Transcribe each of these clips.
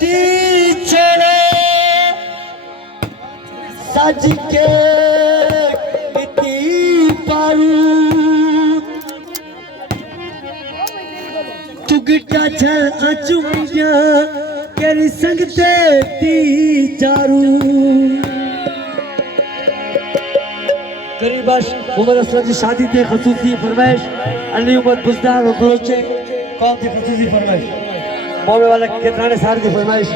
सती छोड़े सज के इतनी पारू तू गिटा छल अचुमिया केरी संगते ती जारू करीबाश मोहम्मद असलम की शादी थे खसूसी फरमाइश अली उम्मद बुजदार और बलोचे कौन थी खसूसी फरमाइश मौमे वाला कितने सारे की फरमाइश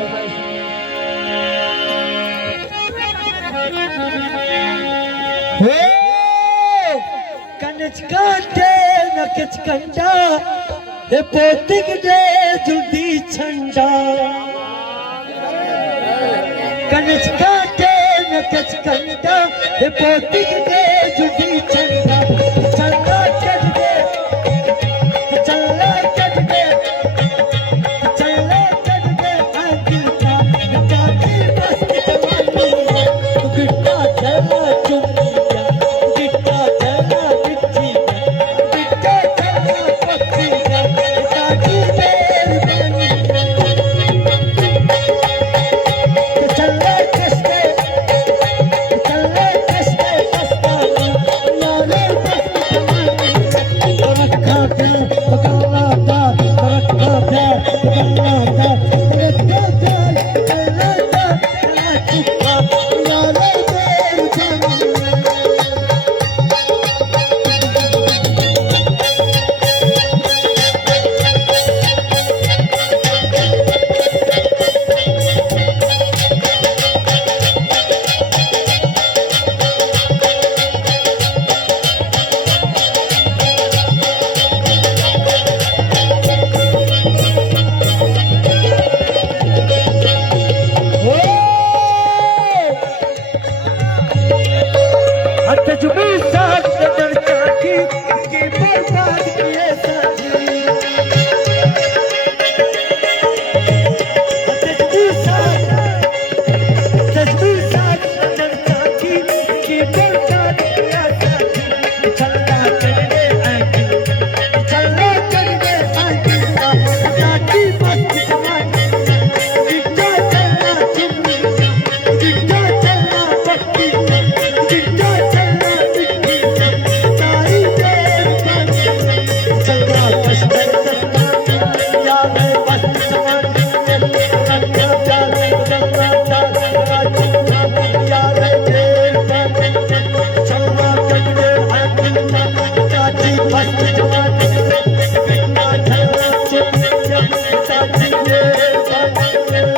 कनच काटे नकच कंडा हे पोतिक दे जुल्दी छंडा कनच काटे नकच कंडा हे पोतिक दे जुल्दी छंडा चलना चढ़ दे चलना चढ़ दे चलना चढ़ दे दिल का जाती बस जवानी तू गिट्टा चलना चुम्मिया गिट्टा चलना बिच्छी गिट्टा चलना पत्ती जाती बेर बनी चलना चस्ते चलना चस्ते अस्तानी यारे बस जवानी रखा दे पगला दा रखा दे पगला दा रखा दे चलना दा चुप्पा यारे बेर बनी हट जुबी साथ नजर चाटी के बर्बाद किए साजी हट जुबी साथ नजर चाटी के बर्बाद किया साजी चलना चढ़ने आंखी चलना चढ़ने आंखी चाटी मस्त जवानी गिट्टा चलना चुम्मी गिट्टा चलना पत्ती गिट्टा चलना बिट्टी सारी देर बनी चलना कश्तर दस्तानी याद है बस जवानी रखा प्यार बदलना चाल चुम्मा याद है देर बनी चलना चढ़ने आंखी चाची मस्त जवानी गिट्टा चलना चुम्मी चाची देर बनी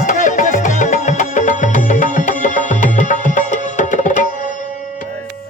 इसका चस्का